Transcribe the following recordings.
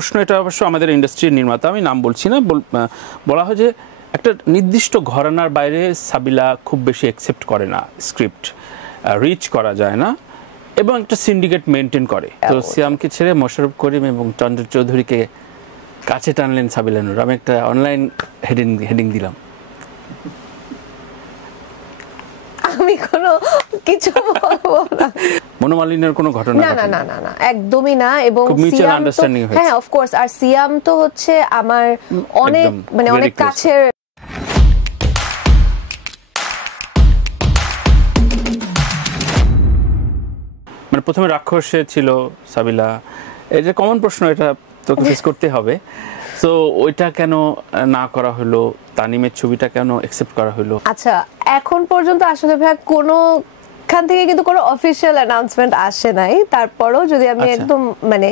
প্রশ্ন এটা অবশ্য আমাদের ইন্ডাস্ট্রির নির্মাতা, আমি নাম বলছি না, বলা হয় যে একটা নির্দিষ্ট ঘরানার বাইরে সাবিলা খুব বেশি অ্যাকসেপ্ট করে না, স্ক্রিপ্ট রিচ করা যায় না এবং একটা সিন্ডিকেট মেনটেন করে। তো সিয়ামকে ছেড়ে মোশাররফ করিম এবং চন্দ্র চৌধুরীকে কাছে টানলেন সাবিলা নূর। আমি একটা অনলাইন হেডিং দিলাম। আমি কোনো কিছু বলবো না। মনোমালিন্যের কোনো ঘটনা না না না না না একদমই না। এবং মিউচুয়াল আন্ডারস্ট্যান্ডিং হয়েছে। হ্যাঁ, অফ কোর্স। আর সিয়াম তো হচ্ছে আমার অনেক মানে অনেক কাছের। মানে প্রথমে রাক্ষসে ছিল সাবিলা, এই যে কমন প্রশ্ন, এটা তোকে ফেস করতে হবে। তো ওইটা কেন না করা হলো, তানিমের ছবিটা কেন অ্যাকসেপ্ট করা হলো? আচ্ছা, এখন পর্যন্ত আসলে ভাই কোনো খান থেকে কিন্তু কোনো অফিশিয়াল অ্যানাউন্সমেন্ট আসে নাই। তারপরও যদি আমি একদম মানে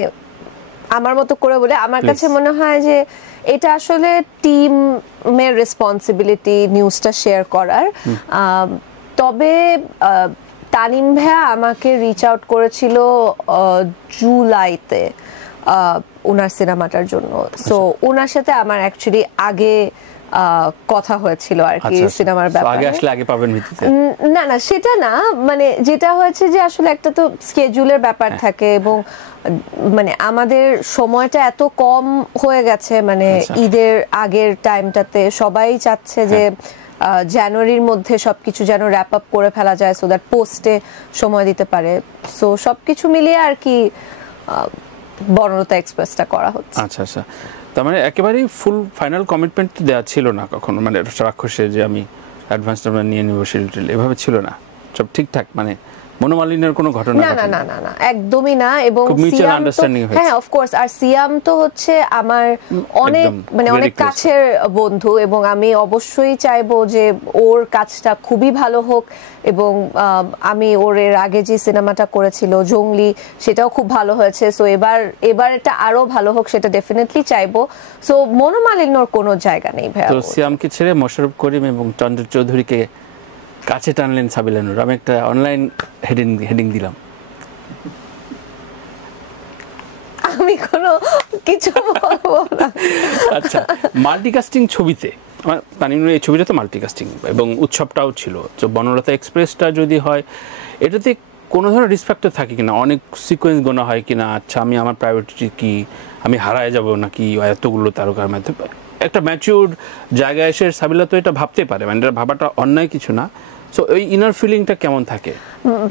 আমার মতো করে বলে, আমার কাছে মনে হয় যে এটা আসলে টিমের রেসপন্সিবিলিটি নিউজটা শেয়ার করার। তবে তানিম ভাইয়া আমাকে রিচ আউট করেছিল জুলাইতে ওনার সিনেমাটার জন্য। সো ওনার সাথে আমার অ্যাকচুয়ালি আগে কথা হয়েছিল আর কি সিনেমার ব্যাপারে। আগে আসলে আগে পাবেন ভিত্তিতে না না, সেটা না। মানে যেটা হয়েছে যে আসলে একটা তো স্কেজুলের ব্যাপার থাকে এবং মানে আমাদের সময়টা এত কম হয়ে গেছে, মানে ঈদের আগের টাইমটাতে সবাই চাচ্ছে যে জানুয়ারির মধ্যে সবকিছু যেন র্যাপ আপ করে ফেলা যায়, সো দ্যাট পোস্টে সময় দিতে পারে। সো সবকিছু মিলিয়ে আর কি বর্ণতা এক্সপ্রেসটা করা হচ্ছে। আচ্ছা আচ্ছা, তার মানে একেবারেই ফুল ফাইনাল কমিটমেন্ট দেওয়া ছিল না কখনো, মানে রাক্ষসে যে আমি অ্যাডভান্স নিয়ে নিব শিডিউল, এভাবে ছিল না, সব ঠিকঠাক, মানে মনোমালিন্যের কোনো ঘটনা? না না না না না একদমই না। এবং মিউচুয়াল আন্ডারস্ট্যান্ডিং হয়েছে। হ্যাঁ, অফ কোর্স। আর সিয়াম তো হচ্ছে আমার অনেক মানে অনেক কাছের বন্ধু এবং আমি অবশ্যই চাইবো যে ওর কাজটা খুবই ভালো হোক। এবং আমি ওর এর আগে যে সিনেমাটা করেছিল জঙ্গলি, সেটাও খুব ভালো হয়েছে। সো এবার এটা আরো ভালো হোক, সেটা ডেফিনেটলি চাইবো। সো মনোমালিন্যর কোনো জায়গা নেই ভাইয়া। তো সিয়ামকে ছেড়ে মোশাররফ করিম এবং চন্দ্র চৌধুরীকে কাছে টানলেন সাবিলা নূর। আমি একটা অনলাইন হেডিং দিলাম। আমি কোনো কিছু বলবো না। আচ্ছা, মাল্টিকাস্টিং ছবিতে তানিমের এই ছবিটা তো মাল্টিকাস্টিং এবং উৎসবটাও ছিল। তো বনলতা এক্সপ্রেসটা যদি হয়, এটাতে কোনো ধরনের রিস্ক ফ্যাক্টর থাকে কিনা? অনেক সিকোয়েন্স গোনা হয় কিনা? আচ্ছা, আমি আমার প্রায়োরিটি কি, আমি হারায় যাব নাকি এতগুলো তারকার মধ্যে? একটা ম্যাচিউর জায়গায় এসে সাবিলা তো এটা ভাবতে পারে, মানে এটা ভাবাটা অন্যায় কিছু না। সো ওই ইনার ফিলিংটা কেমন থাকে?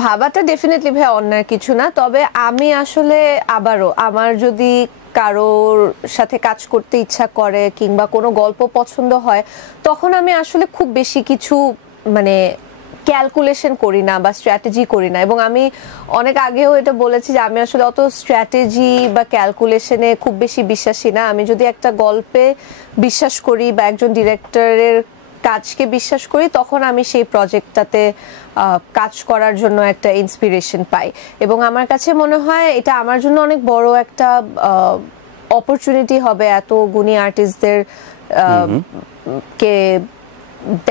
ভাবাটা ডেফিনেটলি ভাই অন্যায় কিছু না। তবে আমি আসলে আবারও আমার যদি কারোর সাথে কাজ করতে ইচ্ছা করে কিংবা কোনো গল্প পছন্দ হয়, তখন আমি আসলে খুব বেশি কিছু মানে ক্যালকুলেশন করি না বা স্ট্র্যাটেজি করি না। এবং আমি অনেক আগেও এটা বলেছি যে আমি আসলে অত স্ট্র্যাটেজি বা ক্যালকুলেশনে খুব বেশি বিশ্বাসী না। আমি যদি একটা গল্পে বিশ্বাস করি বা একজন ডিরেক্টরের কাজকে বিশ্বাস করি, তখন আমি সেই প্রজেক্টটাতে কাজ করার জন্য একটা ইন্সপিরেশন পাই। এবং আমার কাছে মনে হয় এটা আমার জন্য অনেক বড় একটা অপরচুনিটি হবে, এত গুণী আর্টিস্টদের কে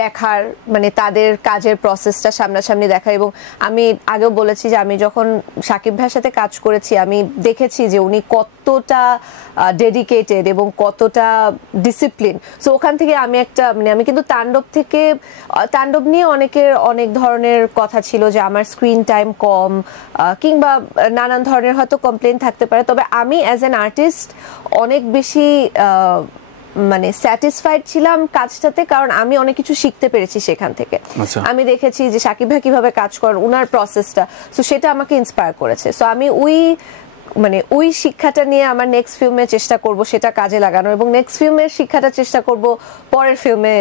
দেখার, মানে তাদের কাজের প্রসেসটা সামনাসামনি দেখা। এবং আমি আগেও বলেছি যে আমি যখন শাকিব ভাইয়ের সাথে কাজ করেছি, আমি দেখেছি যে উনি কতটা ডেডিকেটেড এবং কতটা ডিসিপ্লিন। সো ওখান থেকে আমি একটা মানে আমি কিন্তু তাণ্ডব নিয়ে অনেকের অনেক ধরনের কথা ছিল যে আমার স্ক্রিন টাইম কম কিংবা নানান ধরনের হয়তো কমপ্লেন থাকতে পারে। তবে আমি অ্যাজ অ্যান আর্টিস্ট অনেক বেশি মানে স্যাটিসফাইড ছিলাম কাজটাতে, কারণ আমি অনেক কিছু শিখতে পেরেছি সেখান থেকে। আমি দেখেছি যে শাকিব ভাই কিভাবে কাজ করেন, উনার প্রসেসটা, সো সেটা আমাকে ইন্সপায়ার করেছে। সো আমি ওই শিক্ষাটা নিয়ে আমার নেক্সট ফিল্মে চেষ্টা করব সেটা কাজে লাগানো, এবং নেক্সট ফিল্মের শিক্ষাটা চেষ্টা করব পরের ফিল্মে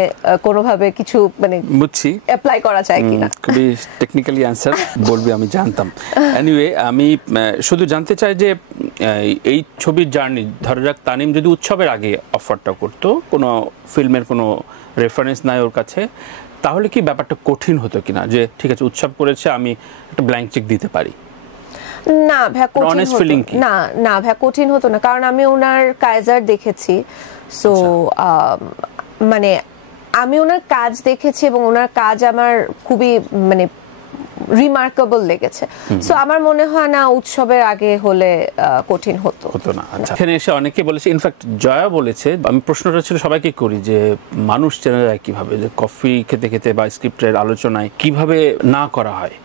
কোনোভাবে কিছু মানে বুঝছি অ্যাপ্লাই করা যায় কিনা। খুবই টেকনিক্যালি অ্যান্সার বলবি, আমি জানতাম। এনিওয়ে, আমি শুধু জানতে চাই যে এই ছবির জার্নি, ধরা যাক তানিম যদি উৎসবের আগে অফারটা করতো, কোনো ফিল্মের কোনো রেফারেন্স নাই ওর কাছে, তাহলে কি ব্যাপারটা কঠিন হতো কিনা? যে ঠিক আছে উৎসব করেছে, আমি একটা ব্ল্যাঙ্ক চেক দিতে পারি? না ভাই, কঠিন হতো না, কারণ আমি ওনার কায়জার দেখেছি। সো মানে আমি ওনার কাজ দেখেছি এবং ওনার কাজ আমার খুবই মানে রিমার্কেবল লেগেছে। সো আমার মনে হয় না উৎসবের আগে হলে কঠিন হতো না। আচ্ছা, এখানে এসে অনেকে বলেছে, ইনফ্যাক্ট জয়া বলেছে, আমি প্রশ্নটা ছিল সবাইকে করি যে মানুষ চেনা যায় কিভাবে, যে কফি খেতে খেতে বা স্ক্রিপ্টের আলোচনায় কিভাবে না করা হয়।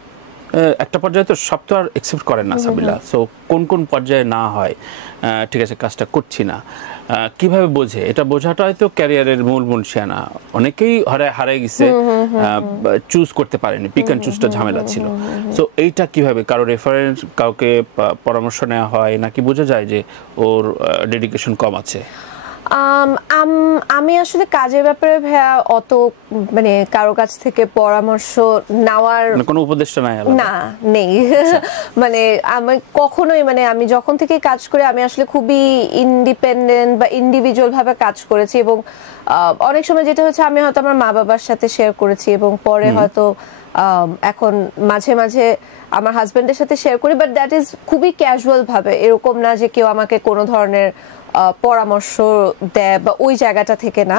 একটা পর্যায়ে তো সব তো আর একসেপ্ট করেন না সাবিলা, সো কোন কোন পর্যায়ে না হয় ঠিক আছে কাজটা করছি না, কিভাবে বোঝে? এটা বোঝাটা হয়তো ক্যারিয়ারের মূল মুনশিয়ানা। অনেকেই হারায় গেছে, চুজ করতে পারেনি, পিক অ্যান্ড চুজটা ঝামেলা ছিল। সো এইটা কিভাবে, কারো রেফারেন্স, কাউকে পরামর্শ নেওয়া হয় নাকি বোঝা যায় যে ওর ডেডিকেশন কম আছে? আমি আসলে কাজের ব্যাপারে ভাইয়া অত মানে কারো কাছ থেকে পরামর্শ নেওয়ার কোনো উপদেশটা না নেই। মানে আমি কখনোই, মানে আমি যখন থেকে কাজ করি আমি আসলে খুবই ইন্ডিপেন্ডেন্ট বা ইন্ডিভিজুয়াল ভাবে কাজ করেছি, এবং অনেক সময় যেটা হচ্ছে আমি হয়তো আমার মা বাবার সাথে শেয়ার করেছি এবং পরে হয়তো এখন মাঝে মাঝে আমার হাজবেন্ডের সাথে শেয়ার করি, বাট দ্যাট ইজ খুবই ক্যাজুয়াল ভাবে, এরকম না যে কেউ আমাকে কোনো ধরনের পরামর্শ দেয় বা ওই জায়গাটা থেকে না।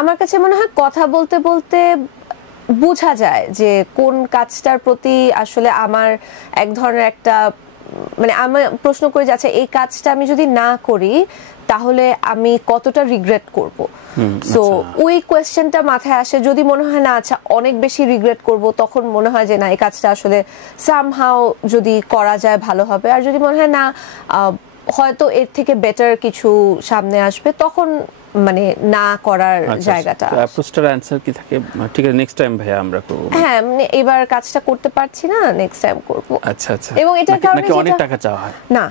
আমার কাছে মনে হয় কথা বলতে বলতে বোঝা যায় যে কোন কাজটার প্রতি আসলে আমার এক ধরনের একটা, মানে আমি প্রশ্ন করে যাচ্ছে এই কাজটা আমি যদি না করি তাহলে আমি কতটা রিগ্রেট করব। সো ওই কোয়েশ্চেনটা মাথায় আসে, যদি মনে হয় না আচ্ছা অনেক বেশি রিগ্রেট করব, তখন মনে হয় যে না এই কাজটা আসলে সামহাউ যদি করা যায় ভালো হবে। আর যদি মনে হয় না হয়তো এর থেকে বেটার কিছু সামনে আসবে, তখন মানে না করার জায়গাটা। অ্যাপ্রোচটার অ্যানসার কি থাকে? ঠিক আছে, নেক্সট টাইম ভাইয়া আমরা করব। হ্যাঁ, মানে এবার কাজটা করতে পারছি না, নেক্সট টাইম করব। আচ্ছা আচ্ছা। এবং এটার কারণে নাকি অনেক টাকা চাওয়া হয়? না,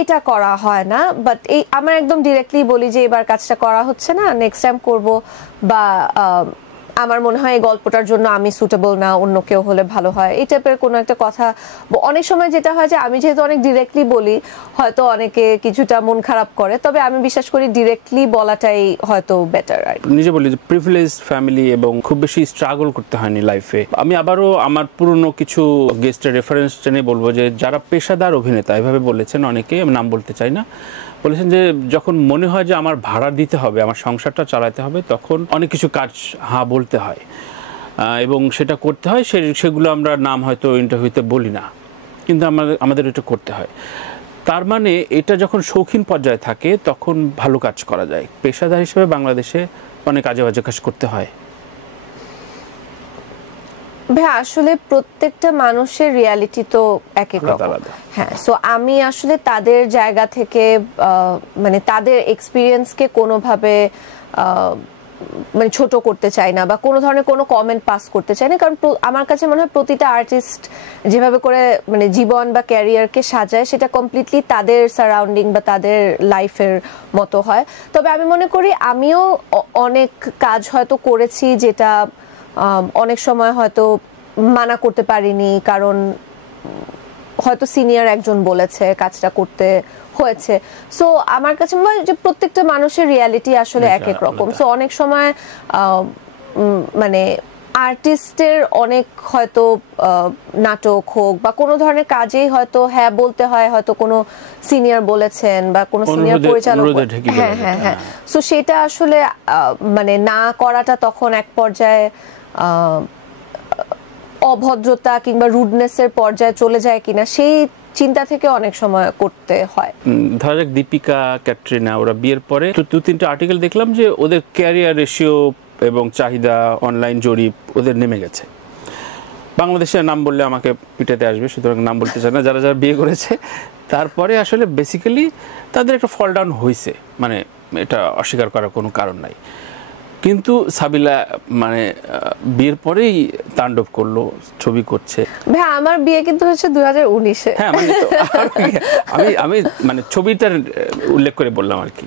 এটা করা হয় না, বাট এই আমার একদম ডিরেক্টলি বলি যে এবার কাজটা করা হচ্ছে না, নেক্সট টাইম করব, বা আমার মনে হয় এই গল্পটার জন্য আমি সুটেবল না, অন্য কেউ হলে ভালো হয়, এই টাইপের কোনো একটা কথা। অনেক সময় যেটা হয় যে আমি যেহেতু অনেক ডিরেক্টলি বলি, হয়তো অনেকে কিছুটা মন খারাপ করে, তবে আমি বিশ্বাস করি ডিরেক্টলি বলাটাই হয়তো বেটার। নিজে বলি যে প্রিভিলেজড ফ্যামিলি এবং খুব বেশি স্ট্রাগল করতে হয়নি লাইফে। আমি আবারও আমার পুরনো কিছু গেস্টের রেফারেন্স টেনে বলবো যে যারা পেশাদার অভিনেতা, এভাবে বলেছেন অনেকে, আমি নাম বলতে চাই না, বলেছেন যে যখন মনে হয় যে আমার ভাড়া দিতে হবে, আমার সংসারটা চালাতে হবে, তখন অনেক কিছু কাজ হ্যাঁ বলতে হয় এবং সেটা করতে হয়। সেগুলো আমরা নাম হয়তো ইন্টারভিউতে বলি না, কিন্তু আমাদের এটা করতে হয়। তার মানে এটা যখন শৌখিন পর্যায়ে থাকে তখন ভালো কাজ করা যায়। পেশাদার হিসেবে বাংলাদেশে অনেক আজে বাজে কাজ করতে হয়। ভাই আসলে প্রত্যেকটা মানুষের রিয়ালিটি তো এক এক রকম। হ্যাঁ, সো আমি আসলে তাদের জায়গা থেকে মানে তাদের এক্সপিরিয়েন্সকে কোনোভাবে মানে ছোট করতে চাই না বা কোনো ধরনের কোনো কমেন্ট পাস করতে চাই না, কারণ আমার কাছে মনে হয় প্রতিটা আর্টিস্ট যেভাবে করে মানে জীবন বা ক্যারিয়ারকে সাজায় সেটা কমপ্লিটলি তাদের সারাউন্ডিং বা তাদের লাইফের মতো হয়। তবে আমি মনে করি আমিও অনেক কাজ হয়তো করেছি যেটা অনেক সময় হয়তো মানা করতে পারিনি, কারণ হয়তো সিনিয়র একজন বলেছে কাজটা করতে হয়েছে। সো আমার কাছে মনে হয় যে প্রত্যেকটা মানুষের রিয়ালিটি আসলে এক এক রকম। সো অনেক সময় মানে আর্টিস্টের অনেক হয়তো নাটক হোক বা কোনো ধরনের কাজেই হয়তো হ্যাঁ বলতে হয়, হয়তো কোনো সিনিয়র বলেছেন বা কোনো সিনিয়র পরিচালক, হ্যাঁ হ্যাঁ হ্যাঁ, সো সেটা আসলে মানে না করাটা তখন এক পর্যায়ে অভদ্রতা কিংবা রুডনেসের পর্যায়ে চলে যায় কিনা সেই চিন্তা থেকে অনেক সময় করতে হয়। ধরা যাক দীপিকা, ক্যাটরিনা, ওরা বিয়ের পরে দু তিনটা আর্টিকেল দেখলাম যে ওদের ক্যারিয়ার রেশিও এবং চাহিদা, অনলাইন জরিপ ওদের নেমে গেছে। বাংলাদেশের নাম বললে আমাকে পিটাতে আসবে, সুতরাং নাম বলতে চাই না। যারা যারা বিয়ে করেছে তারপরে আসলে বেসিক্যালি তাদের একটা ফল ডাউন হয়েছে, মানে এটা অস্বীকার করার কোনো কারণ নাই। কিন্তু সাবিলা মানে বিয়ের পরেই তাণ্ডব করলো, ছবি করছে। ভাই আমার বিয়ে কিন্তু হচ্ছে 2019-এ। হ্যাঁ মানে আমি মানে ছবিটার উল্লেখ করে বললাম আর কি।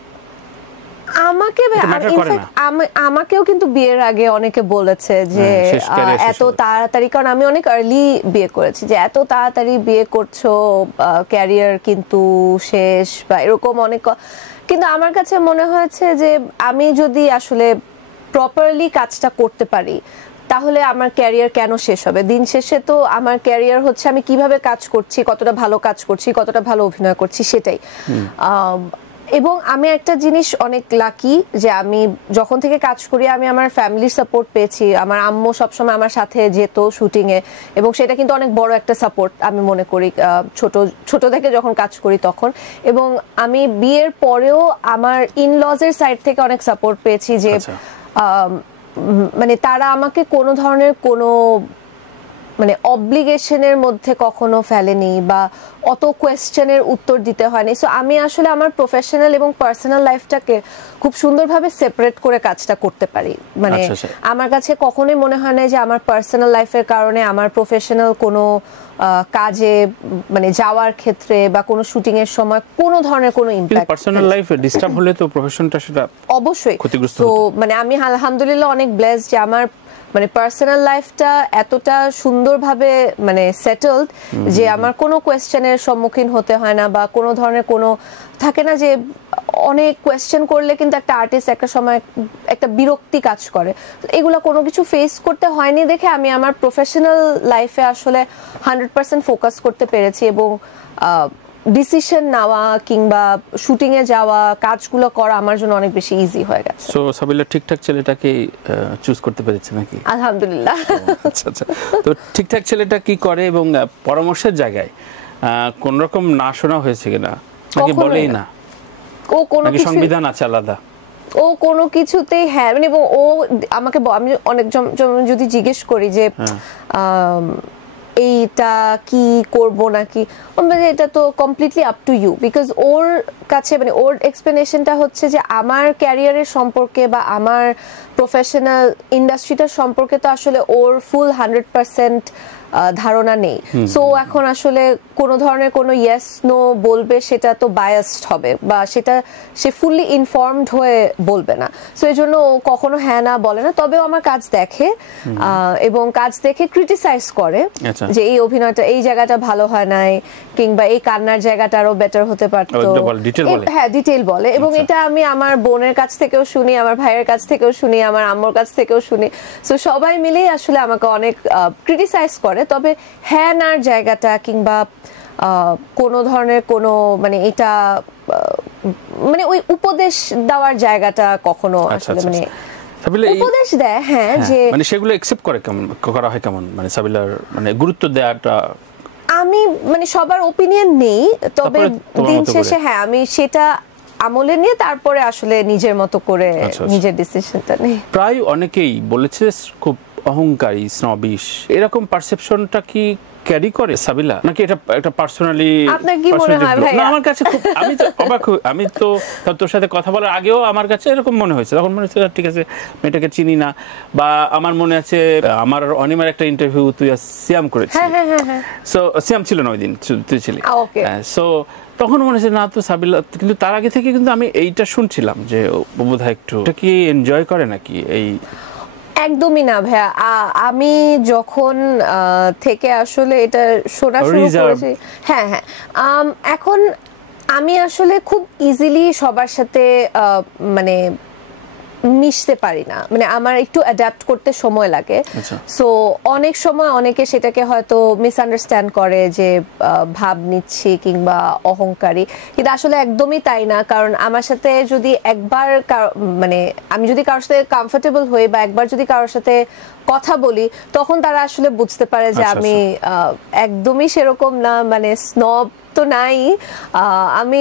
আমাকেও কিন্তু বিয়ের আগে অনেকে বলেছে যে এত তাড়াতাড়ি, কারণ আমি অনেক আর্লি বিয়ে করেছি, যে এত তাড়াতাড়ি বিয়ে করছো, ক্যারিয়ার কিন্তু শেষ বা এরকম অনেক। কিন্তু আমার কাছে মনে হয়েছে যে আমি যদি আসলে প্রপারলি কাজটা করতে পারি তাহলে আমার ক্যারিয়ার কেন শেষ হবে? দিন শেষে তো আমার ক্যারিয়ার হচ্ছে আমি কিভাবে কাজ করছি, কতটা ভালো কাজ করছি, কতটা ভালো অভিনয় করছি, সেটাই। এবং আমি একটা জিনিস অনেক লাকি যে আমি যখন থেকে কাজ করি আমি আমার ফ্যামিলির সাপোর্ট পেয়েছি। আমার আম্মু সবসময় আমার সাথে যেত শুটিং এ, এবং সেটা কিন্তু অনেক বড় একটা সাপোর্ট আমি মনে করি ছোট থেকে যখন কাজ করি তখন। এবং আমি বিয়ের পরেও আমার ইনলজের সাইড থেকে অনেক সাপোর্ট পেয়েছি যে মানে তারা আমাকে কোনো ধরনের কোনো মানে অব্লিগেশনের মধ্যে কখনো ফেলেনি বা অত কোয়েশ্চেনের উত্তর দিতে হয়নি। সো আমি আসলে আমার প্রফেশনাল এবং পার্সোনাল লাইফটাকে খুব সুন্দরভাবে সেপারেট করে কাজটা করতে পারি। মানে আমার কাছে কখনোই মনে হয় না যে আমার পার্সোনাল লাইফের কারণে আমার প্রফেশনাল কোনো কাজে মানে যাওয়ার ক্ষেত্রে বা কোনো শুটিং এর সময় কোনো ধরনের কোনো ইমপ্যাক্ট। পার্সোনাল লাইফ ডিস্টার্ব হলে তো প্রফেশনটা সেটা অবশ্যই ক্ষতিগ্রস্ত। তো মানে আমি আলহামদুলিল্লাহ অনেক ব্লেসড যে আমার মানে পার্সোনাল লাইফটা এতটা সুন্দরভাবে মানে সেটেলড যে আমার কোনো কোয়েশ্চেনের সম্মুখীন হতে হয় না, বা কোনো ধরনের কোনো থাকে না যে অনেক কোয়েশ্চেন করলে কিন্তু একটা আর্টিস্ট একটা সময় একটা বিরক্তি কাজ করে, এগুলো কোনো কিছু ফেস করতে হয়নি দেখে আমি আমার প্রফেশনাল লাইফে আসলে 100% ফোকাস করতে পেরেছি। এবং ডিসিশন নেওয়া কিংবা শুটিং এ যাওয়া কাজগুলো করা আমার জন্য অনেক বেশি ইজি হয়ে গেছে। সো সাবিলা ঠিকঠাক ছেলেটাকে চুজ করতে পেরেছে নাকি? আলহামদুলিল্লাহ। আচ্ছা আচ্ছা, তো ঠিকঠাক ছেলেটা কি করে এবং পরামর্শের জায়গায় কোন রকম না শোনা হয়েছে কিনা, নাকি বলেই না? ও কোনো কিছু সংবিধান আছে আলাদা? ও কোনো কিছুতেই হ্যাঁ মানে, এবং ও আমাকে আমি অনেক যদি জিজ্ঞেস করি যে এইটা কি করব নাকি, মানে এটা তো completely up to you, because ওর কাছে মানে ওর এক্সপ্লেনেশনটা হচ্ছে যে আমার ক্যারিয়ারের সম্পর্কে বা আমার প্রফেশনাল ইন্ডাস্ট্রিটার সম্পর্কে তো আসলে ওর ফুল 100% ধারণা নেই। সো এখন আসলে কোনো ধরনের কোনো ইয়েস নো বলবে সেটা তো বায়াসড হবে, বা সেটা সে ফুললি ইনফর্মড হয়ে বলবে না। সো এই জন্য ও কখনো হ্যাঁ না বলে না, তবেও আমার কাজ দেখে এবং কাজ দেখে ক্রিটিসাইজ করে যে এই অভিনয়টা এই জায়গাটা ভালো হয় নাই, কিংবা এই কান্নার জায়গাটা আরো বেটার হতে পারতো। হ্যাঁ ডিটেইল বলে, এবং এটা আমি আমার বোনের কাছ থেকেও শুনি, আমার ভাইয়ের কাছ থেকেও শুনি, আমার আম্মুর কাছ থেকেও শুনি। সো সবাই মিলেই আসলে আমাকে অনেক ক্রিটিসাইজ করে, তবে হ্যাঁ নার জায়গাটা কিংবা কোনো ধরনের কোনো মানে এটা মানে ওই উপদেশ দেওয়ার জায়গাটা কখনো আসলে মানে উপদেশ দেয় হ্যাঁ যে মানে সেগুলো অ্যাকসেপ্ট করে কেমন করা হয় কেমন, মানে সাবিলার মানে গুরুত্ব দেওয়াটা আমি মানে সবার ওপিনিয়ন নেই, তবে দিন শেষে হ্যাঁ আমি সেটা আমলে নিয়ে তারপরে আসলে নিজের মতো করে নিজের ডিসিশনটা নেই। প্রায় অনেকেই বলেছে খুব অহংকারী, স্নবিশ, এরকম পারসেপশনটা কি ক্যারি করে সাবিলা, নাকি এটা একটা পার্সোনালি? আপনার কি মনে হয় ভাই? আমার কাছে খুব আমি তো অবাক, আমি তো তোর সাথে কথা বলার আগেও আমার কাছে এরকম মনে হয়েছে, তখন মনে হচ্ছে ঠিক আছে মেয়েটাকে চিনি না। বা আমার মনে আছে আমার অনিমার একটা ইন্টারভিউ তুই সিয়াম করেছিস, সো সিয়াম ছিল না ওই দিন, তুই ছিলি, সো তখন মনে হচ্ছে না তো সাবিলা, কিন্তু তার আগে থেকে কিন্তু আমি এইটা শুনছিলাম যে বোধহয় একটু এটা কি এনজয় করে নাকি এই? একদমই না ভাইয়া, আমি যখন থেকে আসলে এটা শোনা শুরু করেছি হ্যাঁ হ্যাঁ এখন আমি আসলে খুব ইজিলি সবার সাথে মানে মিশতে পারি না, মানে আমার একটু অ্যাডাপ্ট করতে সময় লাগে। সো অনেক সময় অনেকে সেটাকে হয়তো মিসআন্ডারস্ট্যান্ড করে যে ভাব নিচ্ছি কিংবা অহংকারী, কিন্তু আসলে একদমই তাই না। কারণ আমার সাথে যদি একবার মানে আমি যদি কারোর সাথে কমফোর্টেবল হই বা একবার যদি কারোর সাথে কথা বলি, তখন তারা আসলে বুঝতে পারে যে আমি একদমই সেরকম না, মানে স্নব তো নাই, আমি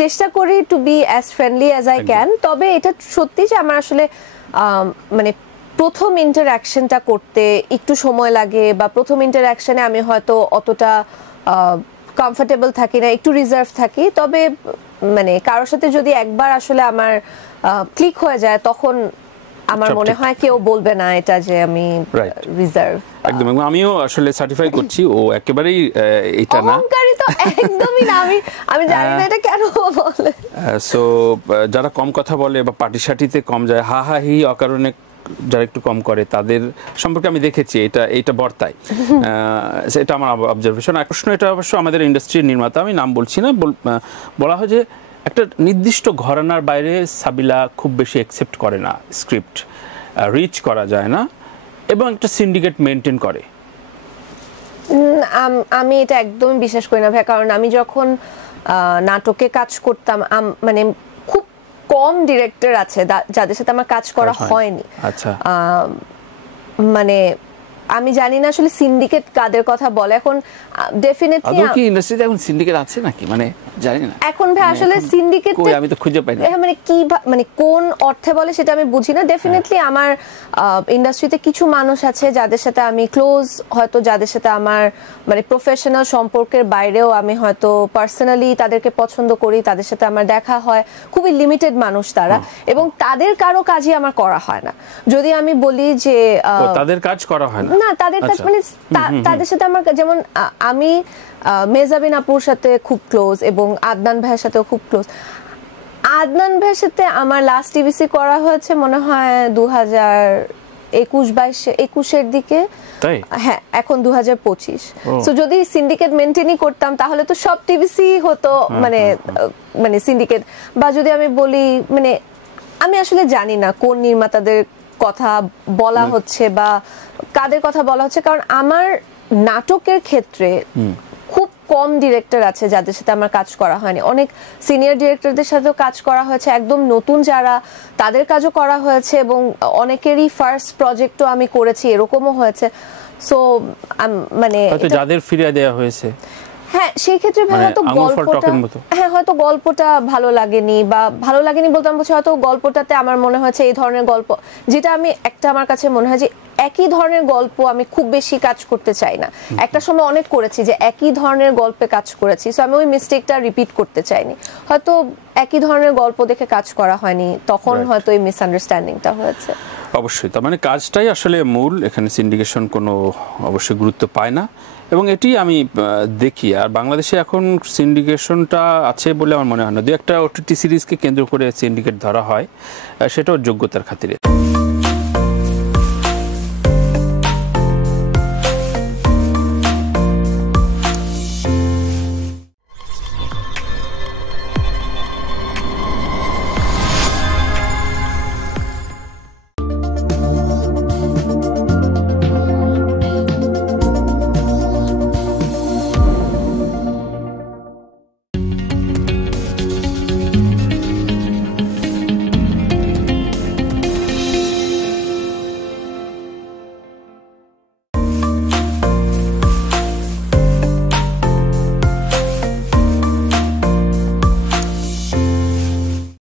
চেষ্টা করি to be as friendly as I can. তবে এটা সত্যি যে আমার আসলে মানে প্রথম ইন্টারঅ্যাকশনটা করতে একটু সময় লাগে, বা প্রথম ইন্টারঅ্যাকশনে আমি হয়তো অতটা কমফোর্টেবল থাকি না, একটু রিজার্ভ থাকি। তবে মানে কারোর সাথে যদি একবার আসলে আমার ক্লিক হয়ে যায়, তখন আমার মনে হয় কেউ বলবে না এটা যে আমি রিজার্ভ। একদম, আমিও আসলে সার্টিফাই করছি ও একেবারেই এটা না, অহংকারী তো একদমই না। আমি জানি না এটা কেন বলে। সো যারা কম কথা বলে বা পার্টিশাটিতে কম যায়, হা হা হি অকারণে যারা একটু কম করে, তাদের সম্পর্কে আমি দেখেছি এটা বর্তায়, এটা আমার অবজারভেশন। প্রশ্ন এটা অবশ্য আমাদের ইন্ডাস্ট্রির নির্মাতা, আমি নাম বলছি না, বলা হয় যে একটা নির্দিষ্ট ঘরানার বাইরে সাবিলা খুব বেশি অ্যাকসেপ্ট করে না, স্ক্রিপ্ট রিচ করা যায় না, এবং একটা সিন্ডিকেট মেনটেন করে। আমি এটা একদমই বিশ্বাস করি না ভাই, কারণ আমি যখন নাটকে কাজ করতাম, মানে খুব কম ডিরেক্টর আছে যাদের সাথে আমার কাজ করা হয়নি। আচ্ছা, মানে আমি জানি না আসলে সিন্ডিকেট কাদের কথা বলে। এখন ডেফিনেটলি আদৌ কি ইন্ডাস্ট্রিতে এখন সিন্ডিকেট আছে নাকি, মানে জানি না এখন ভাই আসলে সিন্ডিকেট আমি তো খুঁজে পাই না, মানে কি মানে কোন অর্থে বলে সেটা আমি বুঝি না। ডেফিনেটলি আমার ইন্ডাস্ট্রিতে কিছু মানুষ আছে যাদের সাথে আমি ক্লোজ, হয়তো যাদের সাথে আমার মানে প্রফেশনাল সম্পর্কের বাইরেও আমি হয়তো পার্সোনালি তাদেরকে পছন্দ করি, তাদের সাথে আমার দেখা হয়, খুবই লিমিটেড মানুষ তারা, এবং তাদের কারো কাজই আমার করা হয় না। যদি আমি বলি যে তাদের কাজ করা হয় না, তাদের কাজ মানে তাদের সাথে আমার, যেমন আমি মেজাবিন আপুর সাথে খুব ক্লোজ এবং আদনান ভাইয়ের সাথেও খুব ক্লোজ। আদনান ভাইয়ের সাথে আমার লাস্ট টিভিসি করা হয়েছে মনে হয় 2021-22-21 দিকে, হ্যাঁ এখন 2025। সো যদি সিন্ডিকেট মেনটেনই করতাম তাহলে তো সব টিভিসি হতো মানে মানে সিন্ডিকেট। বা যদি আমি বলি মানে আমি আসলে জানি না কোন নির্মাতাদের কথা বলা হচ্ছে বা কাদের কথা বলা হচ্ছে, কারণ আমার নাটকের ক্ষেত্রে খুব কম ডিরেক্টর আছে যাদের সাথে আমার কাজ করা হয়নি। অনেক সিনিয়র ডিরেক্টরদের সাথেও কাজ করা হয়েছে, একদম নতুন যারা তাদের কাজও করা হয়েছে, এবং অনেকেরই ফার্স্ট প্রজেক্টও আমি করেছি, এরকমও হয়েছে। সো মানে যাদের ফিরিয়ে দেওয়া হয়েছে, হ্যাঁ সেই ক্ষেত্রে হয়তো গল্পটা, হ্যাঁ হয়তো গল্পটা ভালো লাগেনি, বা ভালো লাগেনি বলতে আমি বলছি হয়তো গল্পটাতে আমার মনে হয়েছে এই ধরনের গল্প, যেটা আমি একটা আমার কাছে মনে হয় যে একই ধরনের গল্প আমি খুব বেশি কাজ করতে চাই না। একটা সময় অনেক করেছি যে একই ধরনের গল্পে কাজ করেছি, সো আমি ওই মিস্টেকটা রিপিট করতে চাইনি। হয়তো একই ধরনের গল্প দেখে কাজ করা হয়নি, তখন হয়তো এই মিসআন্ডারস্ট্যান্ডিংটা হয়েছে। অবশ্যই, তার মানে কাজটাই আসলে মূল, এখানে সিন্ডিকেশন কোনো অবশ্যই গুরুত্ব পায় না, এবং এটি আমি দেখি। আর বাংলাদেশে এখন সিন্ডিকেশনটা আছে বলে আমার মনে হয় না। দু একটা ওটিটি সিরিজকে কেন্দ্র করে সিন্ডিকেট ধরা হয়, সেটাও যোগ্যতার খাতিরে।